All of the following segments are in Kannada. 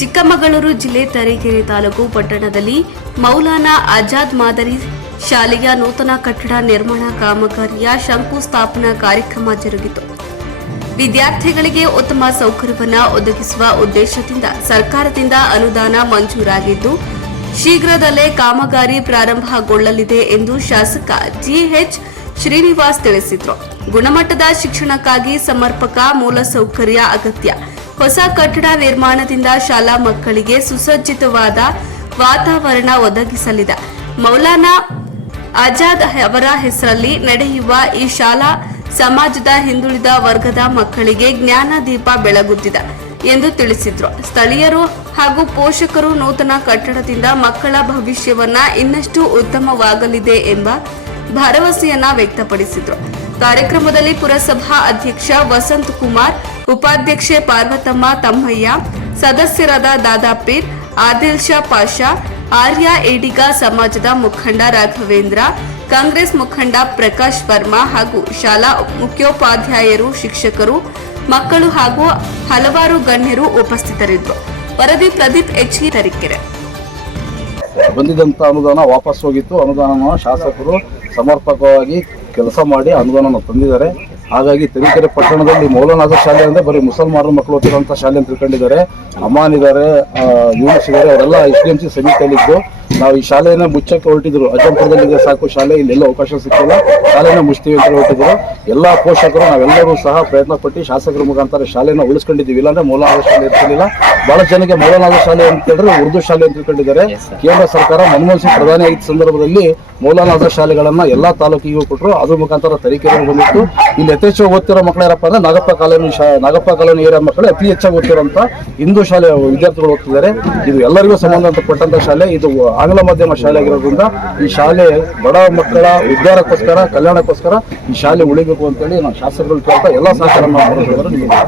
ಚಿಕ್ಕಮಗಳೂರು ಜಿಲ್ಲೆ ತರೀಕೆರೆ ತಾಲೂಕು ಪಟ್ಟಣದಲ್ಲಿ ಮೌಲಾನಾ ಆಜಾದ್ ಮಾದರಿ ಶಾಲೆಯ ನೂತನ ಕಟ್ಟಡ ನಿರ್ಮಾಣ ಕಾಮಗಾರಿಯ ಶಂಕುಸ್ಥಾಪನಾ ಕಾರ್ಯಕ್ರಮ ಜರುಗಿತು. ವಿದ್ಯಾರ್ಥಿಗಳಿಗೆ ಉತ್ತಮ ಸೌಕರ್ಯವನ್ನು ಒದಗಿಸುವ ಉದ್ದೇಶದಿಂದ ಸರ್ಕಾರದಿಂದ ಅನುದಾನ ಮಂಜೂರಾಗಿದ್ದು, ಶೀಘ್ರದಲ್ಲೇ ಕಾಮಗಾರಿ ಪ್ರಾರಂಭಗೊಳ್ಳಲಿದೆ ಎಂದು ಶಾಸಕ ಜಿಎಚ್ ಶ್ರೀನಿವಾಸ್ ತಿಳಿಸಿದರು. ಗುಣಮಟ್ಟದ ಶಿಕ್ಷಣಕ್ಕಾಗಿ ಸಮರ್ಪಕ ಮೂಲಸೌಕರ್ಯ ಅಗತ್ಯ. ಹೊಸ ಕಟ್ಟಡ ನಿರ್ಮಾಣದಿಂದ ಶಾಲಾ ಮಕ್ಕಳಿಗೆ ಸುಸಜ್ಜಿತವಾದ ವಾತಾವರಣ ಒದಗಿಸಲಿದೆ. ಮೌಲಾನಾ ಆಜಾದ್ ಅವರ ಹೆಸರಲ್ಲಿ ನಡೆಯುವ ಈ ಶಾಲಾ ಸಮಾಜದ ಹಿಂದುಳಿದ ವರ್ಗದ ಮಕ್ಕಳಿಗೆ ಜ್ಞಾನ ದೀಪ ಬೆಳಗುತ್ತಿದೆ ಎಂದು ತಿಳಿಸಿದ್ರು. ಸ್ಥಳೀಯರು ಹಾಗೂ ಪೋಷಕರು ನೂತನ ಕಟ್ಟಡದಿಂದ ಮಕ್ಕಳ ಭವಿಷ್ಯವನ್ನ ಇನ್ನಷ್ಟು ಉತ್ತಮವಾಗಲಿದೆ ಎಂಬ ಭರವಸೆಯನ್ನ ವ್ಯಕ್ತಪಡಿಸಿದ್ರು. ಕಾರ್ಯಕ್ರಮದಲ್ಲಿ ಪುರಸಭಾ ಅಧ್ಯಕ್ಷ ವಸಂತ್ ಕುಮಾರ್ ಉಪಾಧ್ಯಕ್ಷೆ ಪಾರ್ವತಮ್ಮ ತಮ್ಮಯ್ಯ, ಸದಸ್ಯರಾದ ದಾದಾಪೀರ್ ಆದಿಲ್ ಶಾ ಪಾಷಾ, ಆರ್ಯ ಏಡಿಗ ಸಮಾಜದ ಮುಖಂಡ ರಾಘವೇಂದ್ರ, ಕಾಂಗ್ರೆಸ್ ಮುಖಂಡ ಪ್ರಕಾಶ್ ವರ್ಮಾ ಹಾಗೂ ಶಾಲಾ ಮುಖ್ಯೋಪಾಧ್ಯಾಯರು, ಶಿಕ್ಷಕರು, ಮಕ್ಕಳು ಹಾಗೂ ಹಲವಾರು ಗಣ್ಯರು ಉಪಸ್ಥಿತರಿದ್ದರು. ವರದಿ ಪ್ರದೀಪ್ ಎಚ್ ತರೀಕೆರೆ. ಬಂದಿದ್ದಂಥ ಅನುದಾನ ವಾಪಸ್ ಹೋಗಿತ್ತು. ಅನುದಾನವನ್ನು ಶಾಸಕರು ಸಮರ್ಪಕವಾಗಿ ಕೆಲಸ ಮಾಡಿ ಅನುದಾನವನ್ನು ತಂದಿದ್ದಾರೆ. ಹಾಗಾಗಿ ತರೀಕೆರೆ ಪಟ್ಟಣದಲ್ಲಿ ಮೌಲನಾಥ ಶಾಲೆ ಅಂದರೆ ಬರೀ ಮುಸಲ್ಮಾನರ ಮಕ್ಕಳು ಓದಿರುವಂತಹ ಶಾಲೆ ಅಂತ ತಿಳ್ಕೊಂಡಿದ್ದಾರೆ. ಅಮಾನ್ ಇದ್ದಾರೆ ಯೂನಿಸ್ ಇದ್ದಾರೆ ಅವರೆಲ್ಲ ಎಸ್ ಡಿ ಎಂ ಸಿ ಸಮಿತಿಯಲ್ಲಿದ್ದು ನಾವು ಈ ಶಾಲೆಯನ್ನ ಮುಚ್ಚಕ್ಕೆ ಹೊರಟಿದ್ರು. ಅಜ್ಜಂಪುರದಲ್ಲಿದೆ ಸಾಕು ಶಾಲೆ ಇಲ್ಲೆಲ್ಲ ಅವಕಾಶ ಸಿಕ್ಕಿಲ್ಲ. ಶಾಲೆನ ಮುಚ್ತೀವಿ ಅಂತ ಹೊರಟಿದ್ರು ಎಲ್ಲ ಪೋಷಕರು ನಾವೆಲ್ಲರೂ ಸಹ ಪ್ರಯತ್ನ ಪಟ್ಟು ಶಾಸಕರ ಮುಖಾಂತರ ಶಾಲೆಯನ್ನು ಉಳಿಸ್ಕೊಂಡಿದ್ದೀವಿ. ಇಲ್ಲಾಂದ್ರೆ ಮೌಲಾನಾಜ ಶಾಲೆ ಇರ್ತಿರ್ಲಿಲ್ಲ. ಬಹಳ ಜನಕ್ಕೆ ಮೌಲನಾದ ಶಾಲೆ ಅಂತ ಹೇಳಿದ್ರೆ ಉರ್ದು ಶಾಲೆ ಅಂತ ತಿಳ್ಕೊಂಡಿದ್ದಾರೆ. ಕೇಂದ್ರ ಸರ್ಕಾರ ಮನಮೋಹನ್ ಸಿಂಗ್ ಪ್ರಧಾನಿ ಆಗಿದ್ದ ಸಂದರ್ಭದಲ್ಲಿ ಮೌಲಾನಾಜ ಶಾಲೆಗಳನ್ನ ಎಲ್ಲಾ ತಾಲೂಕಿಗೂ ಕೊಟ್ಟರು ಅದ್ರ ಮುಖಾಂತರ ತರೀಕೆರೆ ಬಂದಿತ್ತು. ಇಲ್ಲಿ ಯಥೇಚ್ಛವಾಗಿ ಓದ್ತಿರೋ ಮಕ್ಕಳು ಯಾರಪ್ಪ ಅಂದ್ರೆ ನಾಗಪ್ಪ ಕಾಲೋನಿ ಶಾ, ನಾಗಪ್ಪ ಕಾಲೋನಿ ಏರಿಯಾ ಮಕ್ಕಳು ಅತಿ ಹೆಚ್ಚಾಗಿ ಓದ್ತಿರೋಂಥ ಹಿಂದೂ ಶಾಲೆ ವಿದ್ಯಾರ್ಥಿಗಳು ಓದ್ತಿದ್ದಾರೆ. ಇದು ಎಲ್ಲರಿಗೂ ಸಂಬಂಧಪಟ್ಟಂತ ಶಾಲೆ. ಇದು ಆಂಗ್ಲ ಮಾಧ್ಯಮ ಶಾಲೆ ಆಗಿರೋದ್ರಿಂದ ಈ ಶಾಲೆ ಬಡ ಮಕ್ಕಳ ಉದ್ಧಾರಕ್ಕೋಸ್ಕರ, ಕಲ್ಯಾಣಕ್ಕೋಸ್ಕರ ಈ ಶಾಲೆ ಉಳಿಬೇಕು ಅಂತೇಳಿ ನಾವು ಶಾಸಕರು ಕೇಳ್ತಾ ಎಲ್ಲ ಸಹಕಾರ ಮಾಡ್ತಾರೆ ನಿಮಗೆ.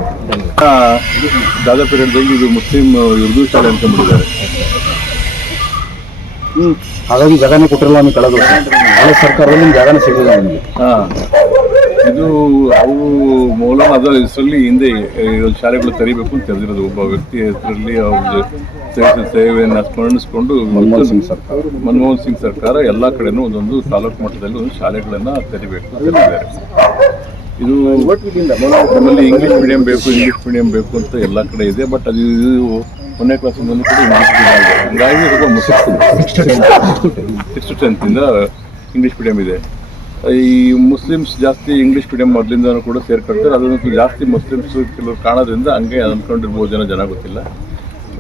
ದಾದಾ ಪೀರಿಯಡ್ದಲ್ಲಿ ಇದು ಮುಸ್ಲಿಂ ಉರ್ದು ಶಾಲೆ ಅನ್ಕೊಂಡ್ಬಿಟ್ಟಿದ್ದಾರೆ ಹಾಗಾಗಿ ಜಾಗನೇ ಕೊಟ್ಟಿರಲ್ಲ ನಮಗೆ ಕಳೆದ ಹಳೆ ಸರ್ಕಾರದಲ್ಲಿ ನಿಮ್ಗೆ ಜಾಗನೇ ಸಿಗಲಿಲ್ಲ ನಮಗೆ. ಹಾ. ಇದು ಅವು ಮೂಲ ಅದರ ಹೆಸರಲ್ಲಿ ಹಿಂದೆ ಶಾಲೆಗಳು ತೆರಿಬೇಕು ಅಂತ ತೆರೆದಿರೋದು ಒಬ್ಬ ವ್ಯಕ್ತಿ ಹೆಸರಲ್ಲಿ ಅವ್ರ ಸೇವೆ ಸೇವೆಯನ್ನು ಸ್ಮರಣಿಸಿಕೊಂಡು ಮನಮೋಹನ್ ಸಿಂಗ್ ಸರ್ಕಾರ. ಮನಮೋಹನ್ ಸಿಂಗ್ ಸರ್ಕಾರ ಎಲ್ಲ ಕಡೆನೂ ಒಂದೊಂದು ತಾಲೂಕು ಮಟ್ಟದಲ್ಲಿ ಒಂದು ಶಾಲೆಗಳನ್ನು ತೆರಿಬೇಕು ಅಂತ ತೆರೆದಿದ್ದಾರೆ ಇದು ನಮ್ಮಲ್ಲಿ ಇಂಗ್ಲೀಷ್ ಮೀಡಿಯಂ ಬೇಕು ಇಂಗ್ಲೀಷ್ ಮೀಡಿಯಂ ಬೇಕು ಅಂತ ಎಲ್ಲ ಕಡೆ ಇದೆ. ಬಟ್ ಅದು ಒಂದನೇ ಕ್ಲಾಸಿಂದ ಕೂಡ ಇಂಗ್ಲೀಷ್ ಮೀಡಿಯಂ ಇದೆ ಹಂಗಾಗಿ ಸ್ವಲ್ಪ ಸಿಕ್ಸ್ ಟೆಂತಿಂದ ಇಂಗ್ಲೀಷ್ ಮೀಡಿಯಂ ಇದೆ. ಈ ಮುಸ್ಲಿಮ್ಸ್ ಜಾಸ್ತಿ ಇಂಗ್ಲೀಷ್ ಮೀಡಿಯಂ ಮೊದಲಿಂದನೂ ಕೂಡ ಸೇರ್ಕೊಳ್ತಾರೆ ಅದನ್ನು ಜಾಸ್ತಿ ಮುಸ್ಲಿಮ್ಸ್ ಕೆಲವರು ಕಾಣೋದ್ರಿಂದ ಹಂಗೆ ಅಂದ್ಕೊಂಡಿರ್ಬೋದು ಜನ ಜನ ಗೊತ್ತಿಲ್ಲ.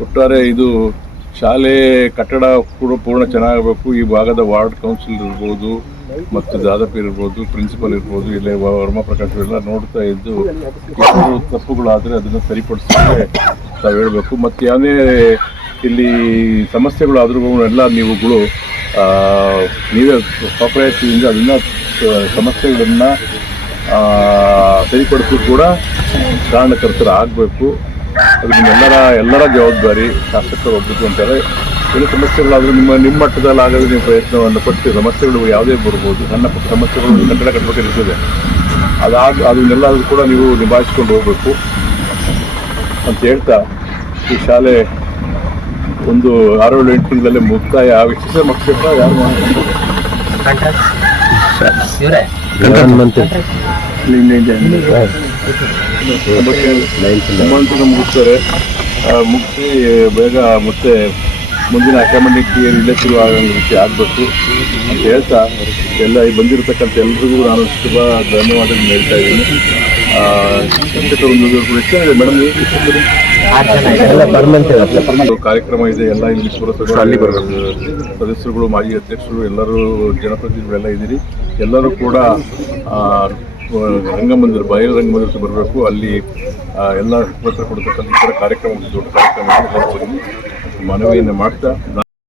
ಒಟ್ಟಾರೆ ಇದು ಶಾಲೆ ಕಟ್ಟಡ ಕೂಡ ಪೂರ್ಣ ಚೆನ್ನಾಗಬೇಕು. ಈ ಭಾಗದ ವಾರ್ಡ್ ಕೌನ್ಸಿಲ್ ಇರ್ಬೋದು, ಮತ್ತು ದಾದಾಪೀರ್ ಇರ್ಬೋದು ಪ್ರಿನ್ಸಿಪಲ್ ಇರ್ಬೋದು, ಇಲ್ಲೇ ವರ್ಮ ಪ್ರಕಾಶ್ ಎಲ್ಲ ನೋಡ್ತಾ ಇದ್ದು ತಪ್ಪುಗಳಾದರೆ ಅದನ್ನು ಸರಿಪಡಿಸೋಕ್ಕೆ ತಾವು ಹೇಳಬೇಕು. ಮತ್ತು ಯಾವುದೇ ಇಲ್ಲಿ ಸಮಸ್ಯೆಗಳು ಆದರೂ ಎಲ್ಲ ನೀವುಗಳು ನೀವೇ ಕೋಪರೇಟಿವಿಂದ ಅದನ್ನು ಸಮಸ್ಯೆಗಳನ್ನು ಸರಿಪಡಿಸೋದು ಕೂಡ ಕಾರಣಕರ್ತರು ಆಗಬೇಕು. ಅದು ನಿಮ್ಮೆಲ್ಲರ ಎಲ್ಲರ ಜವಾಬ್ದಾರಿ ಶಾಸಕರು ಒಬ್ಬರು ಅಂತಾರೆ. ಏನು ಸಮಸ್ಯೆಗಳಾದರೂ ನಿಮ್ಮ ನಿಮ್ಮ ಮಟ್ಟದಲ್ಲಿ ಆಗದೆ ನೀವು ಪ್ರಯತ್ನವನ್ನು ಪಟ್ಟು ಸಮಸ್ಯೆಗಳು ಯಾವುದೇ ಬರ್ಬೋದು, ಸಣ್ಣ ಪುಟ್ಟ ಸಮಸ್ಯೆಗಳು ಕಟ್ಟಡ ಕಟ್ಟಬೇಕಾಗಿರ್ತದೆ ಅದಾದ ಅದನ್ನೆಲ್ಲ ಕೂಡ ನೀವು ನಿಭಾಯಿಸ್ಕೊಂಡು ಹೋಗಬೇಕು. ಅಂತ ಹೇಳ್ತಾ ಈ ಶಾಲೆ ಒಂದು ಆರೇಳು ಎಂಟು ತಿಂಗಳಲ್ಲೇ ಮುಕ್ತಾಯ. ವಿಶೇಷ ಮಕ್ಕಳ ಯಾರು ಮುಗಿಸ್ತಾರೆ. ಮುಗಿಸಿ, ಬೇಗ ಮತ್ತೆ ಮುಂದಿನ ಅಕಾಡೆಮಿಕ್ ಇಯರ್ ಇಲ್ಲೇ ಶುರು ರೀತಿ ಆಗಬೇಕು ಅಂತ ಹೇಳ್ತಾ, ಎಲ್ಲ ಈ ಬಂದಿರತಕ್ಕಂಥ ಎಲ್ರಿಗೂ ನಾನು ತುಂಬ ಧನ್ಯವಾದಗಳು ಹೇಳ್ತಾ ಇದ್ದೀನಿ. ಶಿಕ್ಷಕರು ಮೇಡಮ್ ಕಾರ್ಯಕ್ರಮ ಇದೆ ಎಲ್ಲ ಇಲ್ಲಿ ಪುರಸಭೆ ಸದಸ್ಯರುಗಳು ಮಾಜಿ ಅಧ್ಯಕ್ಷರು ಎಲ್ಲರೂ ಜನಪ್ರತಿನಿಧಿಗಳೆಲ್ಲ ಇದ್ದೀರಿ. ಎಲ್ಲರೂ ಕೂಡ ರಂಗಮಂದಿರ ಬಯಲು ರಂಗಮಂದಿರಕ್ಕೆ ಬರಬೇಕು. ಅಲ್ಲಿ ಎಲ್ಲ ಪತ್ರ ಕೊಡ್ತಕ್ಕಂಥ ಕಾರ್ಯಕ್ರಮ ದೊಡ್ಡ ಕಾರ್ಯಕ್ರಮ. ಮನವಿಯನ್ನು ಮಾಡ್ತಾ